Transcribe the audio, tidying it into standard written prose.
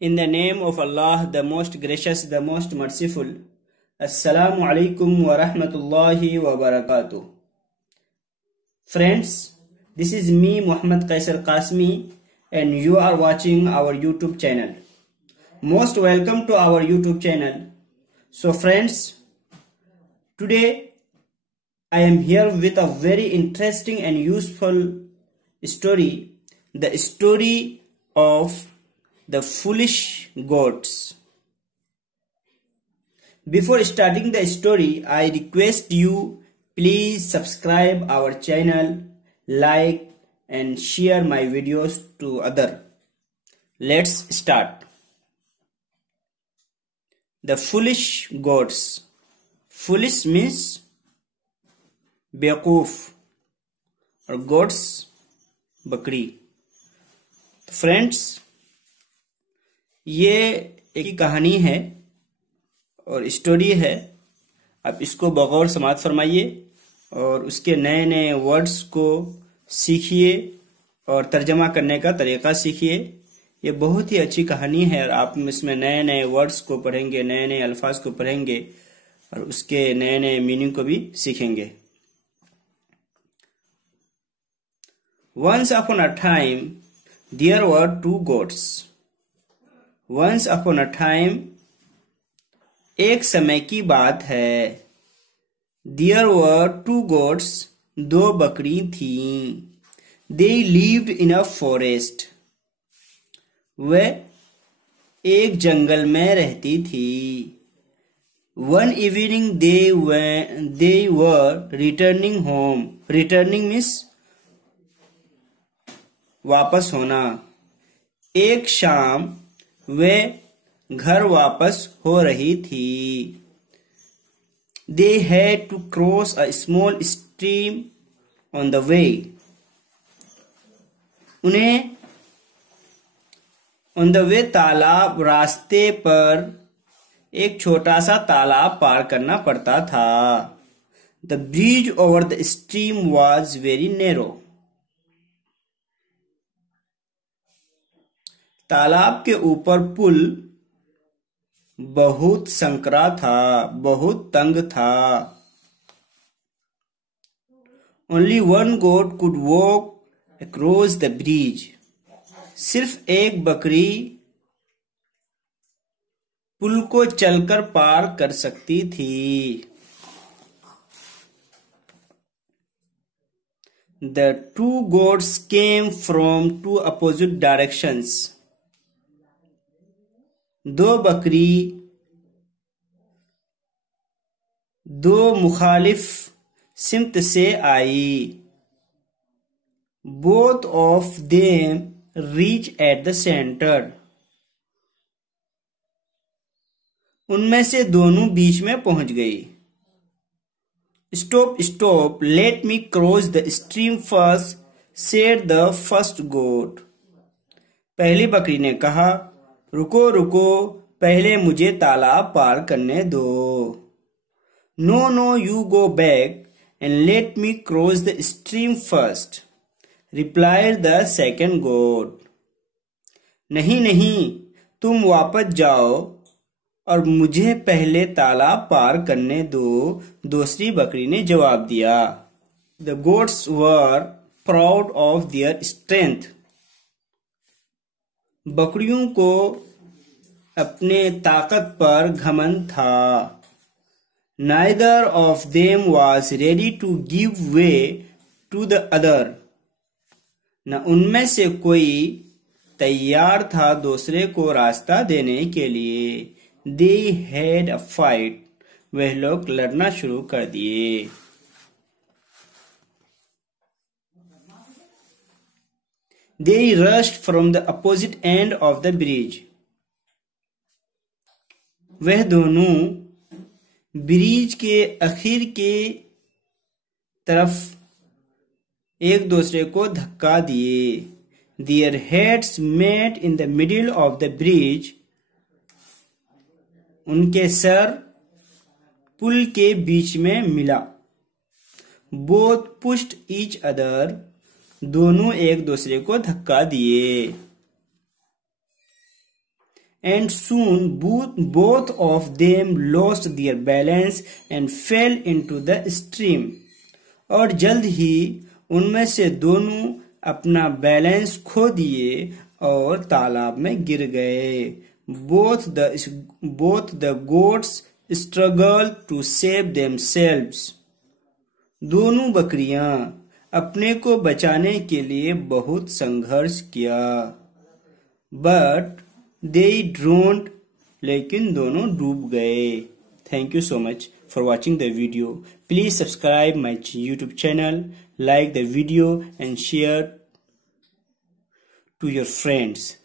In the name of Allah, the most gracious, the most merciful. Assalamu alaikum wa rahmatullahi wa barakatuh. Friends, this is me, Muhammad Qaisar Qasmi, and you are watching our YouTube channel. Most welcome to our YouTube channel. So friends, today I am here with a very interesting and useful story. The story of the foolish goats. Before starting the story, I request you please subscribe our channel, like and share my videos to others. Let's start. The foolish goats. Foolish means बेवकूफ और goats बकरी. Friends, ये एक कहानी है और story है. आप इसको बगौर समाअत फरमाइए और उसके नए नए वर्ड्स को सीखिए और तर्जमा करने का तरीका सीखिए. ये बहुत ही अच्छी कहानी है और आप इसमें नए नए वर्ड्स को पढ़ेंगे, नए नए अल्फाज को पढ़ेंगे और उसके नए नए मीनिंग को भी सीखेंगे. Once upon a time, there were two goats. Once upon a time, एक समय की बात है. There were two goats, दो बकरी थीं. They lived in a forest. वे एक जंगल में रहती थी. One evening they were returning home. Returning means वापस होना. एक शाम वे घर वापस हो रही थी. They had to cross a small stream on the way. उन्हें on the way तालाब रास्ते पर एक छोटा सा तालाब पार करना पड़ता था. The bridge over the stream was very narrow. तालाब के ऊपर पुल बहुत संकरा था, बहुत तंग था. Only one goat could walk across the bridge. सिर्फ एक बकरी पुल को चलकर पार कर सकती थी. The two goats came from two opposite directions. दो बकरी दो मुखालिफ सिमत से आई. Both of them reached at the center. उनमें से दोनों बीच में पहुंच गई. Stop, stop, let me cross the stream first, said the first goat. पहली बकरी ने कहा, रुको रुको, पहले मुझे तालाब पार करने दो. No, no, you go back and let me cross the stream first, replied the second goat. नहीं नहीं, तुम वापस जाओ और मुझे पहले तालाब पार करने दो, दूसरी बकरी ने जवाब दिया. The goats were proud of their strength. बकरियों को अपने ताकत पर घमंड था. Neither of them was ready to give way to the other. न उनमें से कोई तैयार था दूसरे को रास्ता देने के लिए. They had a fight. वह लोग लड़ना शुरू कर दिए. They rushed from the opposite end of the bridge. वह दोनों ब्रिज के आखिर के तरफ एक दूसरे को धक्का दिए. Their heads met in the middle of the bridge. उनके सर पुल के बीच में मिला. Both pushed each other. दोनों एक दूसरे को धक्का दिए. and soon both of them lost their balance and fell into the stream. और जल्द ही उनमें से दोनों अपना बैलेंस खो दिए और तालाब में गिर गए. Both the goats struggled to save themselves. दोनों बकरियां अपने को बचाने के लिए बहुत संघर्ष किया. But they drowned. लेकिन दोनों डूब गए. Thank you so much for watching the video. Please subscribe my YouTube channel, like the video and share to your friends.